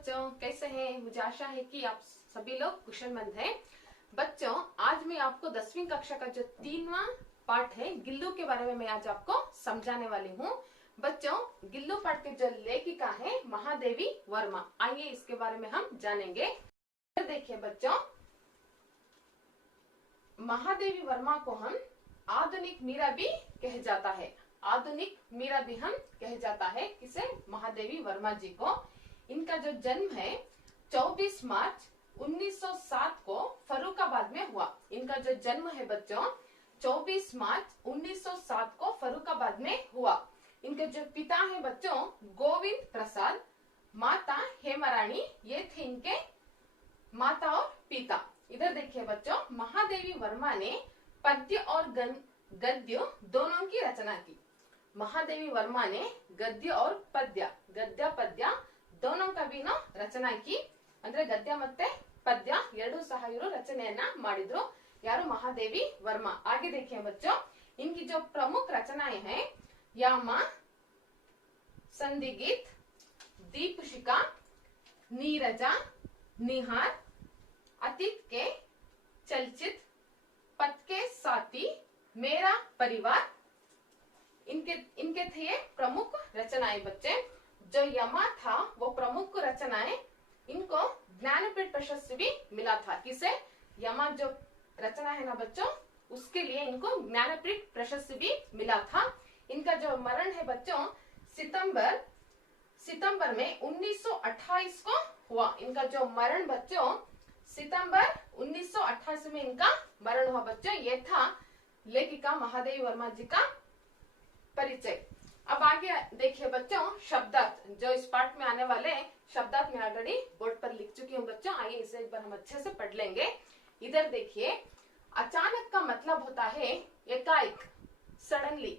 बच्चों, कैसे हैं? मुझे आशा है कि आप सभी लोग कुशलमंद हैं। बच्चों, आज मैं आपको 10वीं कक्षा का जो 3वां पाठ है गिल्लू के बारे में मैं आज आपको समझाने वाली हूँ। बच्चों, गिल्लू पाठ के जो लेखिका है महादेवी वर्मा, आइए इसके बारे में हम जानेंगे। देखिए बच्चों, महादेवी वर्मा को हम आधुनिक मीरा भी कह जाता है। आधुनिक मीरा भी हम कह जाता है किसे? महादेवी वर्मा जी को। इनका जो जन्म है 24 मार्च 1907 को फर्रुखाबाद में हुआ। इनका जो जन्म है बच्चों 24 मार्च 1907 को फर्रुखाबाद में हुआ। इनके जो पिता है बच्चों गोविंद प्रसाद, माता हेमारानी, ये थे इनके माता और पिता। इधर देखिए बच्चों, महादेवी वर्मा ने पद्य और गद्य दोनों की रचना की। महादेवी वर्मा ने गद्य और पद्य दोनों का भी रचना की। ಅಂದ್ರೆ ಗದ್ಯ ಮತ್ತೆ ಪದ್ಯ ಎರಡು ಸಹ ಇವರು ರಚನೆಯನ್ನ ಮಾಡಿದ್ರು। यारो महादेवी वर्मा। आगे देखिए बच्चों, इनकी जो प्रमुख रचनाएं हैं यामा, संधिगीत, दीपशिखा, नीरजा, निहार, अतीत के चलचित्र, पथ के साथी, मेरा परिवार, इनके थे ये प्रमुख रचनाएं। बच्चे, जो यमा था वो प्रमुख रचनाएं, इनको ज्ञानपीठ प्रशस्ति भी मिला था। किसे? यमा जो रचना है ना बच्चों, उसके लिए इनको ज्ञानपीठ प्रशस्ति भी मिला था। इनका जो मरण है बच्चों सितंबर में 1928 को हुआ। इनका जो मरण बच्चों सितंबर 1928 में इनका मरण हुआ। बच्चों, ये था लेखिका महादेवी वर्मा जी का परिचय। अब आगे देखिए बच्चों, शब्दार्थ जो इस पाठ में आने वाले शब्दार्थ में ऑलरेडी बोर्ड पर लिख चुकी हूँ बच्चों। आइए इसे एक बार हम अच्छे से पढ़ लेंगे। इधर देखिए, अचानक का मतलब होता है एकाएक, सडनली।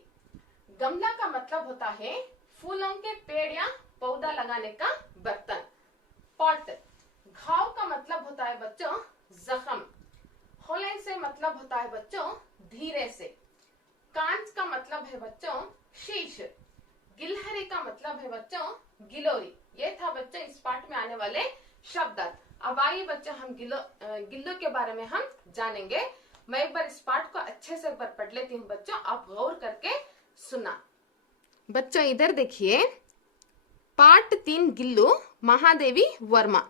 गमला का मतलब होता है फूलों के पेड़ या पौधा लगाने का बर्तन, पॉट। घाव का मतलब होता है बच्चों जख्म। होले से मतलब होता है बच्चों धीरे से। कांच का मतलब है बच्चों शीश। गिलहरी का मतलब है बच्चों गिलोरी। ये था बच्चों इस पाठ में आने वाले शब्दार्थ। अब आइए बच्चों, हम गिल्लू के बारे में हम जानेंगे। मैं एक बार इस पाठ को अच्छे से एक बार पढ़ लेती हूँ बच्चों, आप गौर करके सुना। बच्चों इधर देखिए, पाठ 3 गिल्लू महादेवी वर्मा।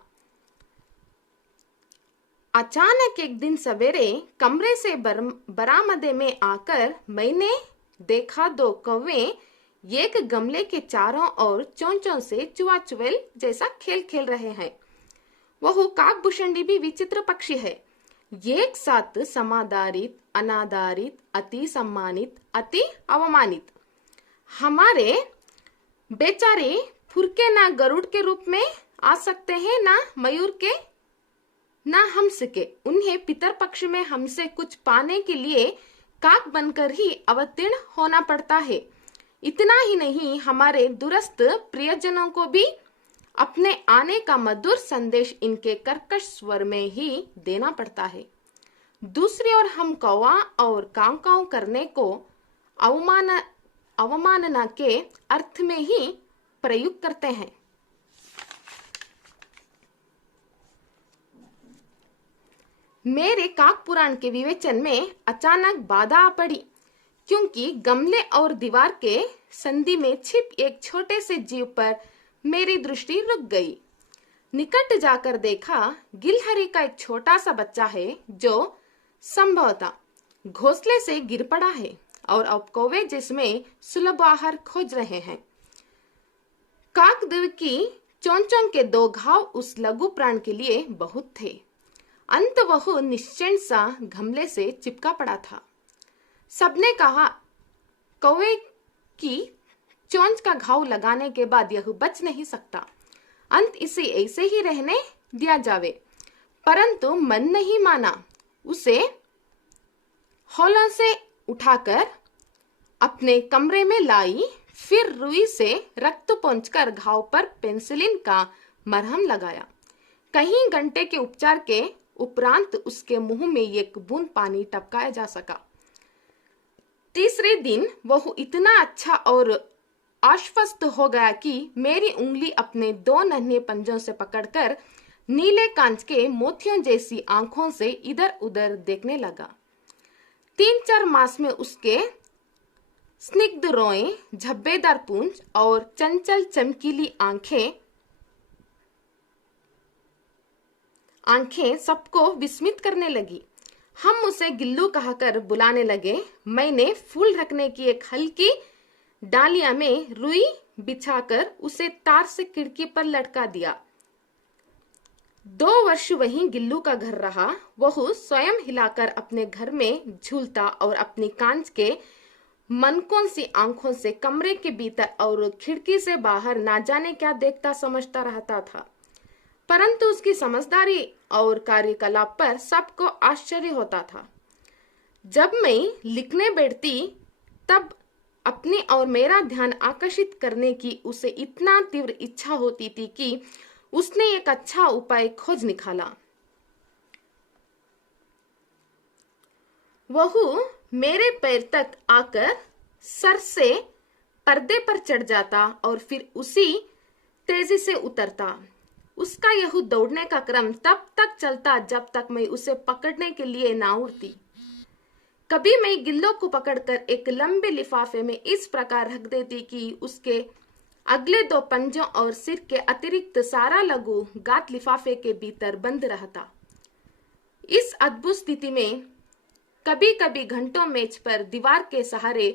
अचानक एक दिन सवेरे कमरे से बरामदे में आकर मैंने देखा 2 कौवे एक गमले के चारों ओर चोंचों से चुआ चुवेल जैसा खेल खेल रहे हैं। वह काकभूषणी भी विचित्र पक्षी है, एक साथ समाधारित, अनाधारित, अति सम्मानित, अति अवमानित। हमारे बेचारे फुरके ना गरुड़ के रूप में आ सकते हैं, ना मयूर के, ना हंस के। उन्हें पितर पक्ष में हमसे कुछ पाने के लिए काक बनकर ही अवतीर्ण होना पड़ता है। इतना ही नहीं, हमारे दूरस्थ प्रियजनों को भी अपने आने का मधुर संदेश इनके कर्कश स्वर में ही देना पड़ता है। दूसरी ओर हम कौवा और कांव करने को अवमानना के अर्थ में ही प्रयुक्त करते हैं। मेरे काक पुराण के विवेचन में अचानक बाधा आ पड़ी, क्योंकि गमले और दीवार के संधि में छिप एक छोटे से जीव पर मेरी दृष्टि रुक गई। निकट जाकर देखा, गिलहरी का एक छोटा सा बच्चा है जो संभवतः घोंसले से गिर पड़ा है और अब कौवे जिसमें सुलभ आहार खोज रहे हैं। काकद्वीप की चोंचों के 2 घाव उस लघु प्राण के लिए बहुत थे। अंत वह निश्चल सा गमले से चिपका पड़ा था। सबने कहा, कौवे की चोंच का घाव लगाने के बाद यह बच नहीं सकता, अंत इसे ऐसे ही रहने दिया जावे। परंतु मन नहीं माना। उसे हौलों से उठाकर अपने कमरे में लाई, फिर रुई से रक्त पोंछकर घाव पर पेंसिलिन का मरहम लगाया। कहीं घंटे के उपचार के उपरांत उसके मुंह में एक बूंद पानी टपकाया जा सका। तीसरे दिन वह इतना अच्छा और आश्वस्त हो गया कि मेरी उंगली अपने 2 नन्हे पंजों से पकड़कर नीले कांच के मोतियों जैसी आंखों से इधर उधर देखने लगा। 3-4 मास में उसके स्निग्ध रोएं, झब्बेदार पूंछ और चंचल चमकीली आंखें सबको विस्मित करने लगी। हम उसे गिल्लू कहकर बुलाने लगे। मैंने फूल रखने की एक हल्की डालिया में रुई बिछाकर उसे तार से खिड़की पर लटका दिया। 2 वर्ष वहीं गिल्लू का घर रहा। वह स्वयं हिलाकर अपने घर में झूलता और अपनी कांच के मनकों सी आंखों से कमरे के भीतर और खिड़की से बाहर ना जाने क्या देखता समझता रहता था, परंतु उसकी समझदारी और कार्यकलाप पर सबको आश्चर्य होता था। जब मैं लिखने बैठती तब अपनी और मेरा ध्यान आकर्षित करने की उसे इतना तीव्र इच्छा होती थी कि उसने एक अच्छा उपाय खोज निकाला। वह मेरे पैर तक आकर सर से पर्दे पर चढ़ जाता और फिर उसी तेजी से उतरता। उसका यह दौड़ने का क्रम तब तक चलता जब तक मैं उसे पकड़ने के लिए ना उड़ती। कभी मैं गिल्लो को पकड़कर एक लंबे लिफाफे में इस प्रकार रख देती कि उसके अगले 2 पंजों और सिर के अतिरिक्त सारा लघु गात लिफाफे के भीतर बंद रहता। इस अद्भुत स्थिति में कभी कभी घंटों मेज पर दीवार के सहारे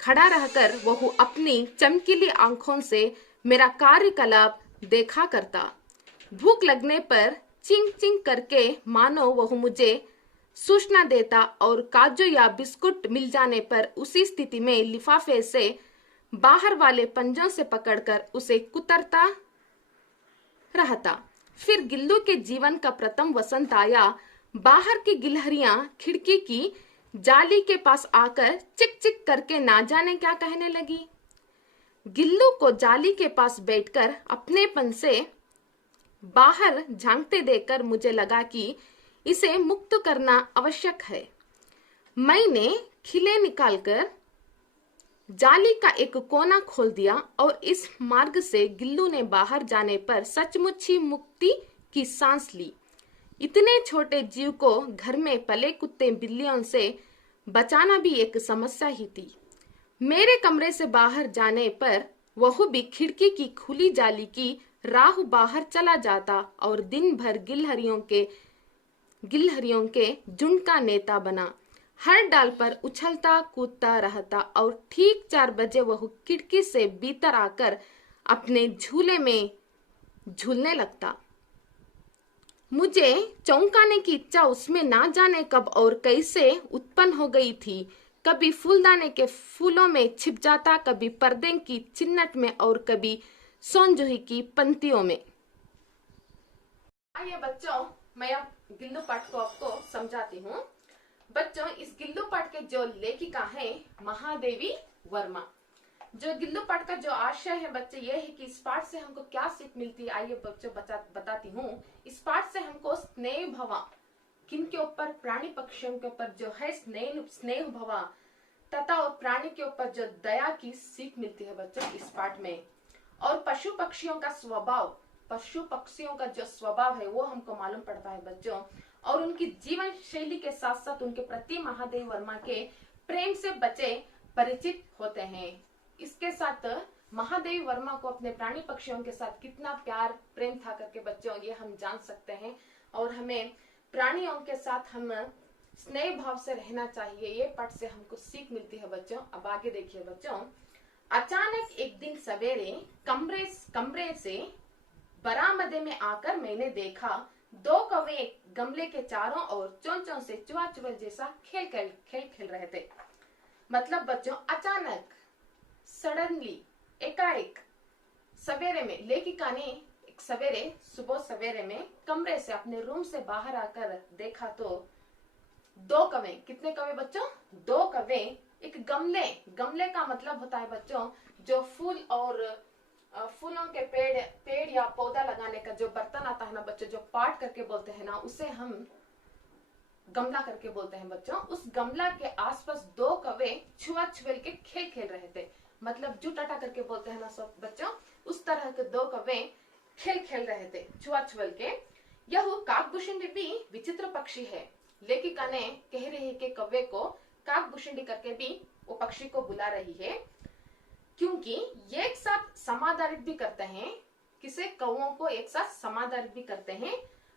खड़ा रहकर वह अपनी चमकीली आंखों से मेरा कार्यकलाप देखा करता। भूख लगने पर चिंग चिंग करके मानो वह मुझे सूचना देता और काजू या बिस्कुट मिल जाने पर उसी स्थिति में लिफाफे से बाहर वाले पंजों से पकड़कर उसे कुतरता रहता। फिर गिल्लू के जीवन का प्रथम वसंत आया। बाहर की गिलहरियां खिड़की की जाली के पास आकर चिक चिक करके ना जाने क्या कहने लगी। गिल्लू को जाली के पास बैठकर अपनेपन से बाहर झांकते देखकर मुझे लगा कि इसे मुक्त करना आवश्यक है। मैंने खिले निकालकर जाली का एक कोना खोल दिया और इस मार्ग से गिल्लू ने बाहर जाने पर सचमुच ही मुक्ति की सांस ली। इतने छोटे जीव को घर में पले कुत्ते बिल्लियों से बचाना भी एक समस्या ही थी। मेरे कमरे से बाहर जाने पर वह भी खिड़की की खुली जाली की राह बाहर चला जाता और दिन भर गिलहरियों के झुंड का नेता बना। हर डाल पर उछलता कूदता रहता और ठीक 4 बजे वह खिड़की से भीतर आकर अपने झूले में झूलने लगता। मुझे चौंकाने की इच्छा उसमें ना जाने कब और कैसे उत्पन्न हो गई थी। कभी फूलदाने के फूलों में छिप जाता, कभी पर्दे की चिन्नट में और कभी सोनजूही की पंक्तियों में। आइए बच्चों, मैं अब गिल्लू पाठ को आपको समझाती हूँ। बच्चों, इस गिल्लू पाठ के जो लेखिका है महादेवी वर्मा। जो गिल्लू पाठ का जो आशय है बच्चे ये है कि इस पाठ से हमको क्या सीख मिलती है। आइए बच्चों बताती हूँ। इस पाठ से हमको स्नेह भवा, किनके ऊपर, प्राणी पक्षियों के ऊपर जो है स्नेह भवा तथा और प्राणी के ऊपर जो दया की सीख मिलती है बच्चों इस पाठ में। और पशु पक्षियों का स्वभाव, पशु पक्षियों का जो स्वभाव है वो हमको मालूम पड़ता है बच्चों। और उनकी जीवन शैली के साथ साथ उनके प्रति महादेव वर्मा के प्रेम से बच्चे परिचित होते हैं। इसके साथ महादेव वर्मा को अपने प्राणी पक्षियों के साथ कितना प्यार प्रेम था करके बच्चों ये हम जान सकते हैं। और हमें प्राणियों के साथ हम स्नेह भाव से रहना चाहिए, ये पाठ से हमको सीख मिलती है बच्चों। अब आगे देखिए बच्चों। अचानक एक दिन सवेरे कमरे से बरामदे में आकर मैंने देखा 2 कौवे गमले के चारों ओर चोंचों से चुहा चुहल जैसा खेल रहे थे। मतलब बच्चों अचानक, सडनली, एकाएक सवेरे में लेखिका ने सुबह सवेरे में कमरे से अपने रूम से बाहर आकर देखा तो 2 कौवे, कितने कौवे बच्चों? 2 कौवे एक गमले का मतलब होता है बच्चों जो फूल और फूलों के पेड़ या पौधा लगाने का जो बर्तन आता है ना बच्चों, जो पाट करके बोलते हैं ना, उसे हम गमला करके बोलते हैं बच्चों। उस गमला के आसपास 2 कौवे छुआ छुएल के खेल रहे थे। मतलब जुटाटा करके बोलते हैं ना सब बच्चों, उस तरह के दो कौवे खेल खेल रहे थे छुआ-छुअल के। यह काकभूषुंडी भी विचित्र पक्षी है। लेखिका ने कह रही है कि कौवे को काकभूषुंडी करके भी वो पक्षी को बुला रही है, क्योंकि ये एक साथ समाधारित भी करते हैं, किसे कौवों को एक साथ समाधारित भी करते हैं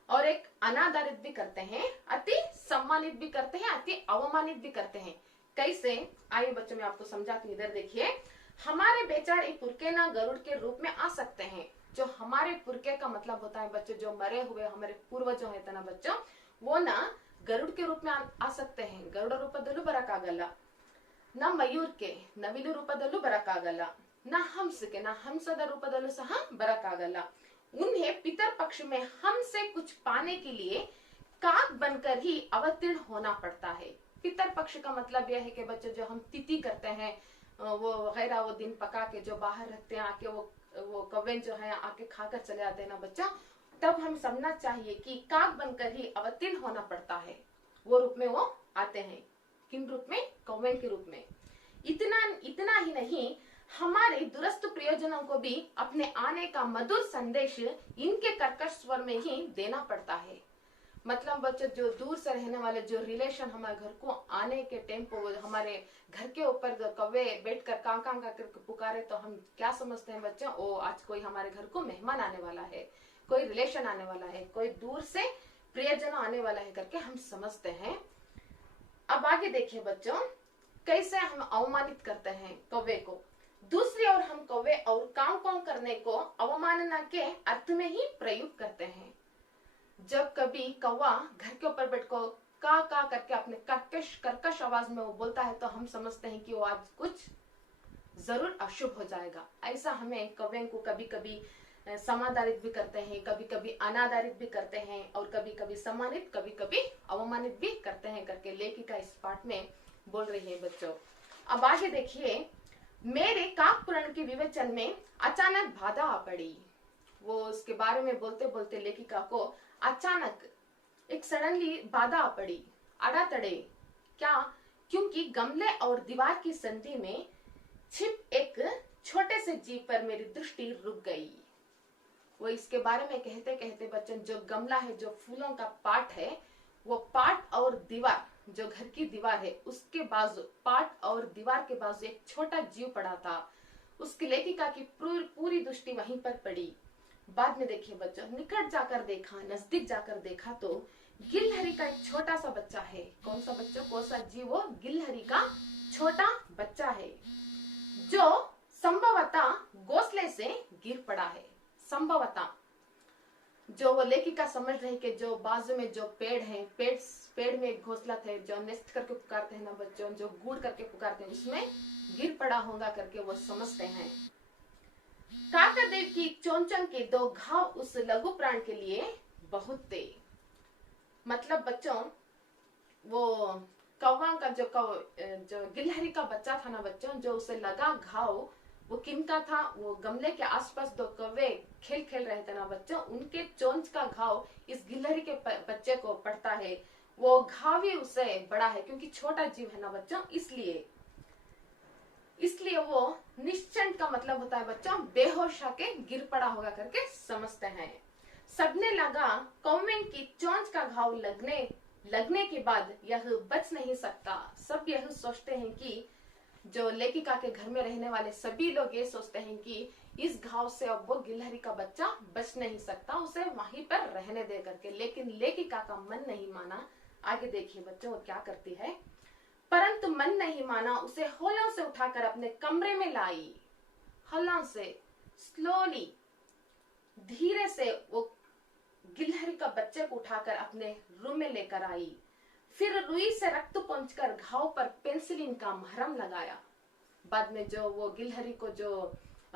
और एक अनाधारित भी करते हैं, अति सम्मानित भी करते हैं, अति अवमानित भी करते हैं। कैसे, आइए बच्चों मैं आपको समझाती हूँ। इधर देखिए, हमारे बेचारे पुरखे ना गरुड़ के रूप में आ सकते हैं। जो हमारे पुरखे का मतलब होता है बच्चों, जो मरे हुए हमारे पूर्वजों है ना बच्चों, वो ना गरुड़ के रूप में आ सकते हैं। गरुड़ रूपदल्लू बरकागಲ್ಲ, न मयूर के नविಲು ರೂಪದಲ್ಲೂ ಬರಕಾಗಲ್ಲ, न हंस के न हंसದ ರೂಪದಲ್ಲೂ सह बरकागಲ್ಲ। उन्हें पितर पक्ष में हमसे कुछ पाने के लिए काक बनकर ही अवतीर्ण होना पड़ता है। पितर पक्ष का मतलब यह है कि बच्चों जो हम तिथि करते हैं वो वगैरह, वो दिन पका के जो बाहर रखते हैं, आके वो कौवे जो है आके खाकर चले आते हैं ना बच्चों, तब हम समझना चाहिए कि काक बनकर ही अवतीर्ण होना पड़ता है। वो रूप में वो आते हैं। किन रूप में? कौवे के रूप में। इतना ही नहीं, हमारे दुरस्त प्रियजनों को भी अपने आने का मधुर संदेश इनके कर्कश स्वर में ही देना पड़ता है। मतलब बच्चों जो दूर से रहने वाले जो रिलेशन हमारे घर को आने के टाइम को हमारे घर के ऊपर कौवे बैठकर कां कां करके पुकारे, तो हम क्या समझते हैं बच्चों, ओ आज कोई हमारे घर को मेहमान आने वाला है, कोई रिलेशन आने वाला है, कोई दूर से प्रियजन आने वाला है करके हम समझते हैं। अब आगे देखिए बच्चों, कैसे हम अवमानित करते हैं कौवे को। दूसरी ओर हम कौवे और काम काम करने को अवमानना के अर्थ में ही प्रयुक्त करते हैं। जब कभी कौवा घर के ऊपर बैठकर का करके अपने कर्कश आवाज में वो बोलता है, तो हम समझते हैं कि वो आज कुछ जरूर अशुभ हो जाएगा। ऐसा हमें कौवे को कभी कभी समाधारित भी करते हैं, कभी कभी अनाधारित भी करते हैं, और कभी कभी सम्मानित, कभी कभी अवमानित भी करते हैं करके लेखिका इस पाठ में बोल रही है बच्चों। अब आगे देखिए, मेरे काक पुराण के विवेचन में अचानक बाधा आ पड़ी। वो उसके बारे में बोलते बोलते लेखिका को अचानक एक सडनली बाधा आ पड़ी, अड़ा तड़े। क्या? क्योंकि गमले और दीवार की संधि में छिप एक छोटे से जीव पर मेरी दृष्टि रुक गई। वो इसके बारे में कहते कहते बच्चों, जो गमला है, जो फूलों का पाट है, वो पाट और दीवार, जो घर की दीवार है, उसके बाजू, पाट और दीवार के बाजू एक छोटा जीव पड़ा था। उसकी लेखिका की पूरी दृष्टि वहीं पर पड़ी। बाद में देखिए बच्चों, निकट जाकर देखा, नजदीक जाकर देखा तो गिलहरी का एक छोटा सा बच्चा है। कौन सा बच्चों? कौन सा जीव? वो गिलहरी का छोटा बच्चा है, जो संभवतः घोंसले से गिर पड़ा है। संभवतः जो वो लेखिका समझ रही कि जो बाजू में जो पेड़ है, पेड़ में एक घोंसला थे, जो नेस्ट करके पुकारते हैं ना बच्चों, जो गूड़ करके पुकारते हैं, उसमें गिर पड़ा होगा करके वो समझते हैं। काकादेव की चोंचन के 2 घाव उस लघु प्राण के लिए बहुत थे। मतलब बच्चों, वो कौवा का जो गिलहरी का बच्चा था ना बच्चों, जो उसे लगा घाव, वो किनका था? वो गमले के आसपास 2 कौवे खेल खेल रहे थे ना बच्चों, उनके चोंच का घाव इस गिलहरी के बच्चे को पड़ता है। वो घाव ही उससे बड़ा है, क्योंकि छोटा जीव है ना बच्चों, इसलिए वो निश्चंड का मतलब होता है बच्चों बेहोश आके गिर पड़ा होगा करके समझते हैं। सबने लगा कौवे की चोंच का घाव लगने के बाद यह बच नहीं सकता। सब यह सोचते हैं कि जो लेखिका के घर में रहने वाले सभी लोग ये सोचते हैं कि इस घाव से अब वो गिलहरी का बच्चा बच नहीं सकता, उसे वहीं पर रहने दे करके। लेकिन लेखिका का मन नहीं माना। आगे देखिए बच्चों, वो क्या करती है। परंतु मन नहीं माना, उसे हौलों से उठाकर अपने कमरे में लाई। हौलों से, स्लोली, धीरे से वो गिलहरी का बच्चे को उठाकर अपने रूम में लेकर आई। फिर रुई से रक्त पोंछकर घाव पर पेंसिलिन का मरहम लगाया। बाद में जो वो गिलहरी को जो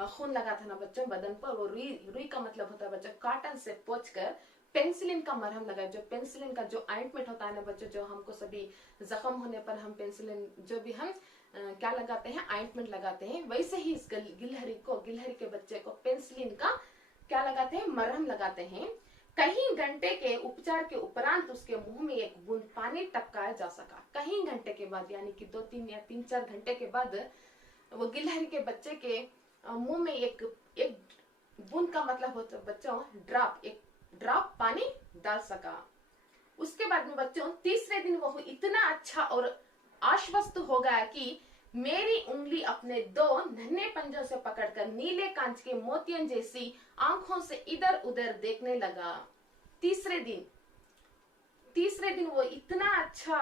खून लगा था ना बच्चों बदन पर, वो रुई का मतलब होता है बच्चों काटन से पोंछकर पेंसिलिन का मरहम लगाया। जो पेंसिलिन का जो ऑइंटमेंट होता है ना बच्चों, जो हमको सभी जख्म होने पर हम पेंसिलिन जो भी हम क्या लगाते हैं, ऑइंटमेंट लगाते हैं, वैसे ही इस गिलहरी के बच्चे को पेंसिलिन का क्या लगाते हैं, मरहम लगाते हैं। कहीं घंटे के उपचार के उपरांत उसके मुंह में एक बूंद पानी टपकाया जा सका। कहीं घंटे के बाद, यानी कि 2-3 या 3-4 घंटे के बाद वो गिलहरी के बच्चे के मुंह में एक बूंद का मतलब होता है बच्चों ड्रॉप, एक ड्रॉप पानी डाल सका। उसके बाद में बच्चों तीसरे दिन वो इतना अच्छा और आश्वस्त हो गया कि मेरी उंगली अपने 2 नन्हे पंजों से पकड़कर नीले कांच के मोतियन जैसी आंखों से इधर उधर देखने लगा। तीसरे दिन वो इतना अच्छा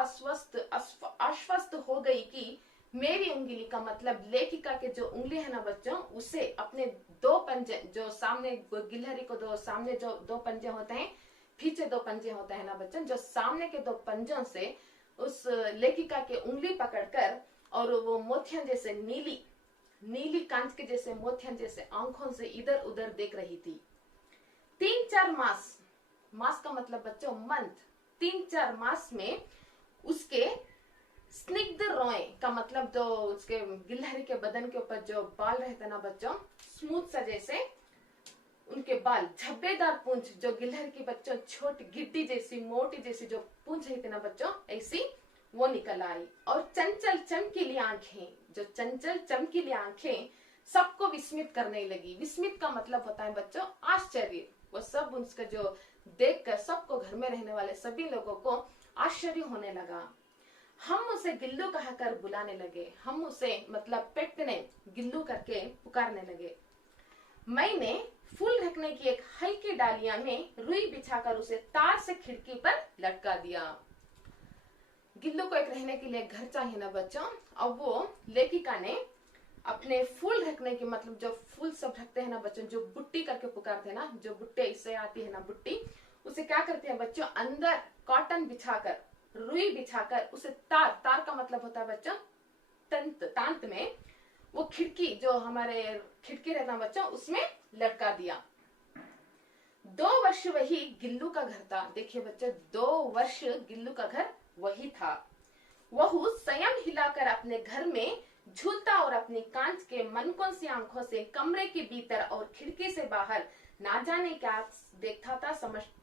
आश्वस्त हो गई कि मेरी उंगली का मतलब लेखिका के जो उंगली है ना बच्चों, उसे अपने 2 पंजे जो सामने गिलहरी को सामने जो 2 पंजे होते हैं, पीछे 2 पंजे होते हैं ना बच्चों, जो सामने के 2 पंजों से उस लेखिका के उंगली पकड़कर और वो मोतियन जैसे नीली कांच के जैसे मोतियन जैसे आंखों से इधर उधर देख रही थी। 3-4 मास का मतलब बच्चों मंथ, 3-4 मास में उसके स्निग्ध रोए का मतलब जो उसके गिलहरी के बदन के ऊपर जो बाल रहते ना बच्चों, स्मूथ सा जैसे उनके बाल, झब्बेदार पूंछ जो गिलहरी की बच्चों छोटी गिड्डी जैसी मोटी जैसी जो पूंछ रही थी ना बच्चों, ऐसी वो निकल आई। और चंचल चमकीली आंखें, जो चंचल चमकीली आंखें सबको विस्मित करने लगी। विस्मित का मतलब होता है बच्चों आश्चर्य। वो सब उसका जो देखकर सबको, घर में रहने वाले सभी लोगों को आश्चर्य होने लगा। हम उसे गिल्लू कहकर बुलाने लगे, हम उसे मतलब पेट ने गिल्लू करके पुकारने लगे। मैंने फूल रखने की एक हल्की डालियां में रुई बिछाकर उसे तार से खिड़की पर लटका दिया। गिल्लू को एक रहने के लिए घर चाहिए ना बच्चों। अब वो लेखिका ने अपने फूल रखने की मतलब जो फूल सब रखते हैं ना बच्चों, जो बुट्टी करके पुकारते हैं ना, जो बुट्टे इससे आती है ना बुट्टी, उसे क्या करते हैं बच्चों, अंदर कॉटन बिछाकर, रुई बिछाकर उसे तार का मतलब होता है बच्चों तांत में वो खिड़की, जो हमारे खिड़की रहना बच्चों, उसमें लटका दिया। 2 वर्ष वही गिल्लू का घर था। देखिए बच्चों, 2 वर्ष गिल्लू का घर वही था। वह स्वयं हिलाकर अपने घर में झूलता और अपनी कांच के मनकों सी आंखों से कमरे के भीतर और खिड़की से बाहर ना जाने क्या देखता था,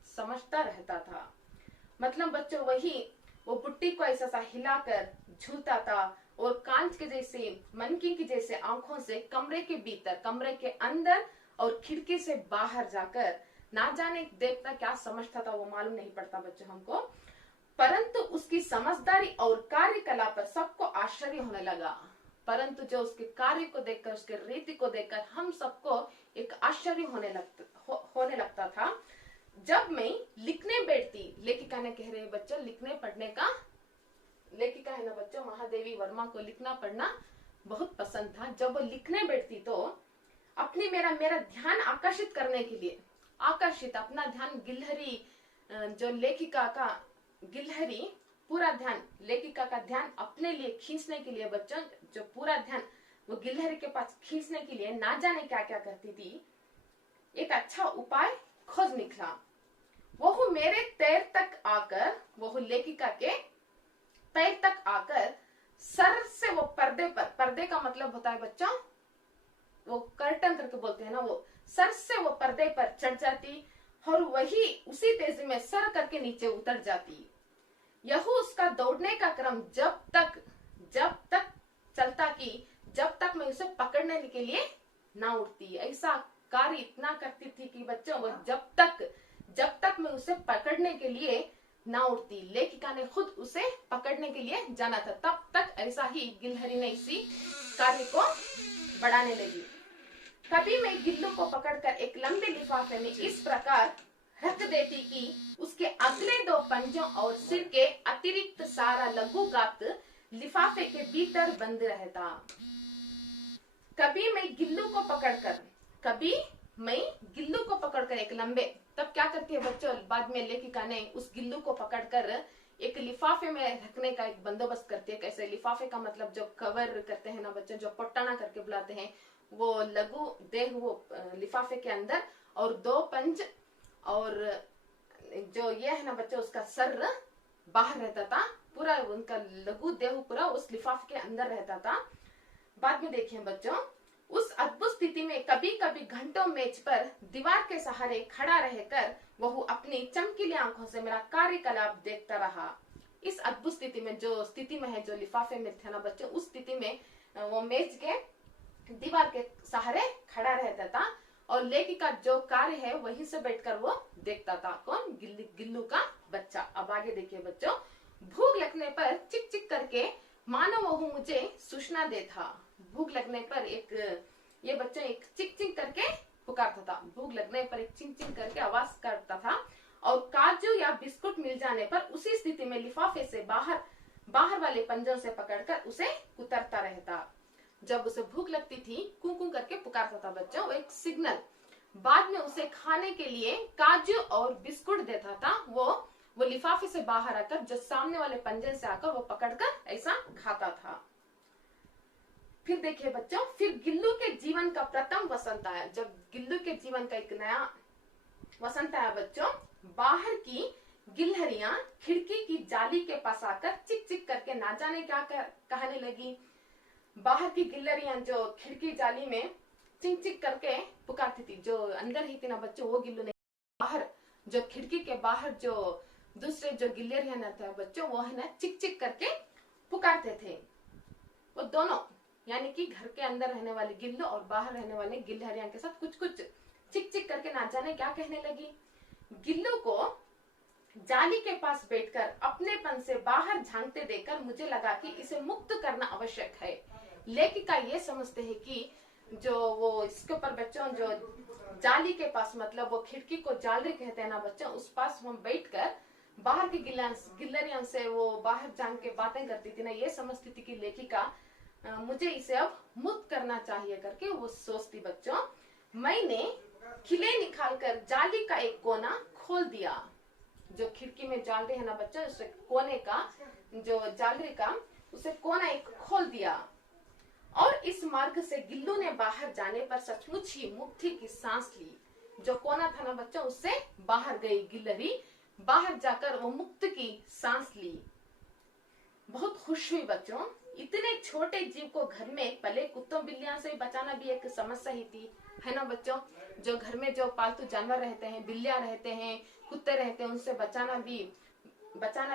समझता रहता था। मतलब बच्चों वही वो बुट्टी को ऐसा सा हिलाकर झूलता था और कांच के जैसे मनकी की जैसे आंखों से कमरे के भीतर, कमरे के अंदर और खिड़की से बाहर जाकर ना जाने देखता क्या समझता था, वो मालूम नहीं पड़ता बच्चों हमको। परंतु उसकी समझदारी और कार्यकला पर सबको आश्चर्य होने लगा। परंतु जो उसके कार्य को देखकर, उसके रीति को देखकर हम सबको एक आश्चर्य होने लगता था। जब मैं लिखने बैठती, लेखिका ने कह रहे बच्चों लिखने पढ़ने का, लेखिका है ना बच्चों महादेवी वर्मा को लिखना पढ़ना बहुत पसंद था। जब वो लिखने बैठती तो अपनी मेरा ध्यान आकर्षित करने के लिए, अपना ध्यान गिलहरी, जो लेखिका का गिलहरी पूरा ध्यान, लेखिका का ध्यान अपने लिए खींचने के लिए बच्चों, जो पूरा ध्यान वो गिलहरी के पास खींचने के लिए ना जाने क्या क्या करती थी, एक अच्छा उपाय खोज निकला। वो मेरे पैर तक आकर, वो लेखिका के पैर तक आकर सर से वो पर्दे का मतलब होता है बच्चों वो कर्टन करके बोलते हैं ना, वो सर से वो पर्दे पर चढ़ जाती और वही उसी तेजी में सर करके नीचे उतर जाती। यह उसका दौड़ने का क्रम जब तक चलता कि जब तक मैं उसे पकड़ने के लिए ना उठती। ऐसा कार्य इतना करती थी कि बच्चों वो जब तक मैं उसे पकड़ने के लिए ना उठती, लेखिका ने खुद उसे पकड़ने के लिए जाना था, तब तक ऐसा ही गिलहरी ने इसी कार्य को बढ़ाने लगी। कभी मैं गिल्लू को पकड़कर एक लंबे लिफाफे में इस प्रकार रख देती कि उसके अगले 2 पंजों और सिर के अतिरिक्त सारा लघु गात लिफाफे के भीतर बंद रहता। कभी मैं गिल्लू को पकड़कर एक लंबे, तब क्या करती है बच्चों, बाद में लेखिका ने उस गिल्लू को पकड़कर एक लिफाफे में रखने का एक बंदोबस्त करती है। कैसे? लिफाफे का मतलब जो कवर करते हैं ना बच्चों, जो पट्टाना करके बुलाते हैं, वो लघु देह वो लिफाफे के अंदर, और 2 पंज और जो ये है ना बच्चों उसका सर बाहर रहता था, पूरा उनका लघु देह पूरा उस लिफाफे के अंदर रहता था। बाद में देखिए बच्चों, उस अद्भुत स्थिति में कभी कभी घंटों मेज पर दीवार के सहारे खड़ा रहकर वह अपनी चमकीली आंखों से मेरा कार्यकलाप देखता रहा। इस अद्भुत स्थिति में, जो स्थिति में है, जो लिफाफे में थे ना बच्चों, उस स्थिति में वो मेज के दीवार के सहारे खड़ा रहता था और लेखिका जो कार्य है वहीं से बैठकर वो देखता था। कौन? गिल्लू का बच्चा। अब आगे देखिए बच्चों, भूख लगने पर चिक चिक करके मानो वह मुझे सूचना दे था। भूख लगने पर ये बच्चा एक चिक चिक करके पुकारता था। भूख लगने पर एक चिंग चिंग करके आवाज करता था और काजू या बिस्कुट मिल जाने पर उसी स्थिति में लिफाफे से बाहर वाले पंजों से पकड़कर उसे कुतरता रहता। जब उसे भूख लगती थी कू कू करके पुकारता था बच्चों, वो एक सिग्नल। बाद में उसे खाने के लिए काजू और बिस्कुट देता था। वो लिफाफे से बाहर आकर जो सामने वाले पंजे से आकर वो पकड़कर ऐसा खाता था। फिर देखिए बच्चों, फिर गिल्लू के जीवन का प्रथम वसंत आया। जब गिल्लू के जीवन का एक नया वसंत आया बच्चों, बाहर की गिलहरियां खिड़की की जाली के पास आकर चिक चिक करके ना जाने क्या कहने लगी। बाहर की गिल्लरियां जो खिड़की जाली में चिंक चिक करके पुकारती थी, जो अंदर ही थी ना बच्चों वो गिल्लू नहीं, बाहर जो खिड़की के बाहर जो दूसरे जो गिल्लरियां ना थे बच्चों, वो है ना चिक चिक करके पुकारते थे। वो दोनों यानी कि घर के अंदर रहने वाले गिल्लू और बाहर रहने वाले गिल्लरियां के साथ कुछ कुछ चिक चिक करके ना जाने क्या कहने लगी। गिल्लू को जाली के पास बैठकर अपनेपन से बाहर झांकते देखकर मुझे लगा कि इसे मुक्त करना आवश्यक है। लेखिका ये समझते हैं कि जो वो इसके ऊपर बच्चों जो जाली के पास मतलब वो खिड़की को जालरी कहते हैं ना बच्चों, उस पास हम बैठकर बाहर की गिल्लरियों से वो बाहर झांक के बातें करती थी ना, ये समझती थी कि लेखिका मुझे इसे अब मुक्त करना चाहिए करके वो सोचती बच्चों। मैंने खिले निकालकर जाली का एक कोना खोल दिया। जो खिड़की में जालरी है ना बच्चों, उसे कोने का जो जालरी का उसे कोना एक खोल दिया और इस मार्ग से गिल्लू ने बाहर जाने पर सचमुच ही मुक्ति की सांस ली। जो कोना था ना बच्चों, उससे बाहर गई गिल्लरी, बाहर जाकर वो मुक्त की सांस ली। बहुत खुश हुई बच्चों। इतने छोटे जीव को घर में पले कुत्तों बिल्लियां से बचाना भी एक समस्या ही थी, है ना बच्चों। जो घर में जो पालतू जानवर रहते हैं, बिल्लियां रहते हैं, कुत्ते रहते हैं, उनसे बचाना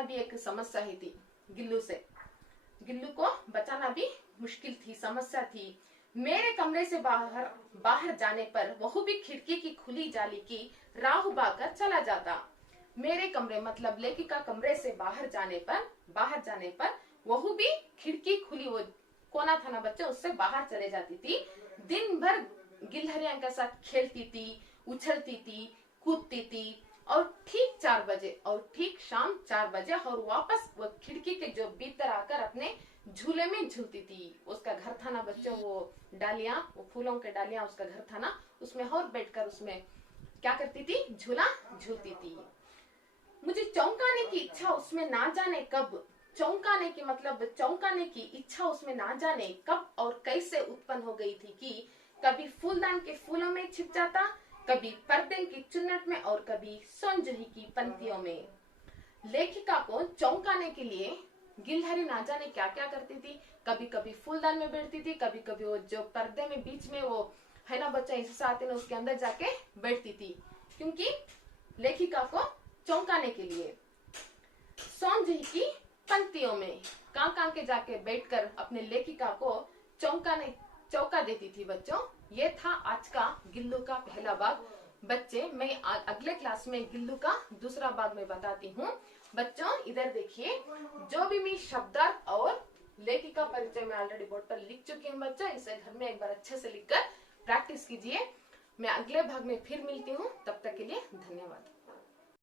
भी एक समस्या ही थी। गिल्लू को बचाना भी मुश्किल थी, समस्या थी। मेरे कमरे से बाहर जाने पर वह भी खिड़की की खुली जाली की राह बाकर चला जाता। मेरे कमरे मतलब लेखिका कमरे से बाहर जाने पर वह भी खिड़की खुली वो कोना था ना बच्चे, उससे बाहर चले जाती थी। दिन भर गिलहरियां के साथ खेलती थी, उछलती थी, कूदती थी और ठीक शाम 4 बजे और वापस वो खिड़की के जो भीतर आकर अपने झूले में झूलती थी। उसका घर था ना बच्चों, वो डालियां, वो फूलों के डालियां उसका घर था ना, उसमें और बैठकर उसमें क्या करती थी, झूला झूलती थी। मुझे चौंकाने की इच्छा उसमें ना जाने कब, चौंकाने की इच्छा उसमें ना जाने कब और कैसे उत्पन्न हो गई थी कि कभी फूलदान के फूलों में छिप जाता, कभी पर्दे की चुन्नट में और कभी सोनजही की पंक्तियों में। लेखिका को चौंकाने के लिए गिलहरी ना जाने क्या क्या करती थी। कभी कभी फूलदान में बैठती थी, कभी कभी वो जो पर्दे में बीच में वो है ना बच्चा हिस्सा आते ना, उसके अंदर जाके बैठती थी, क्योंकि लेखिका को चौंकाने के लिए। सोनजही की पंक्तियों में कां के जाके बैठकर अपने लेखिका को चौंका देती थी बच्चों। ये था आज का गिल्लू का पहला भाग। बच्चे, मैं अगले क्लास में गिल्लू का दूसरा भाग में बताती हूँ। बच्चों इधर देखिए, जो भी मैं शब्दार्थ और लेखिका परिचय में ऑलरेडी बोर्ड पर लिख चुकी हूँ बच्चों, इसे घर में एक बार अच्छे से लिखकर प्रैक्टिस कीजिए। मैं अगले भाग में फिर मिलती हूँ, तब तक के लिए धन्यवाद।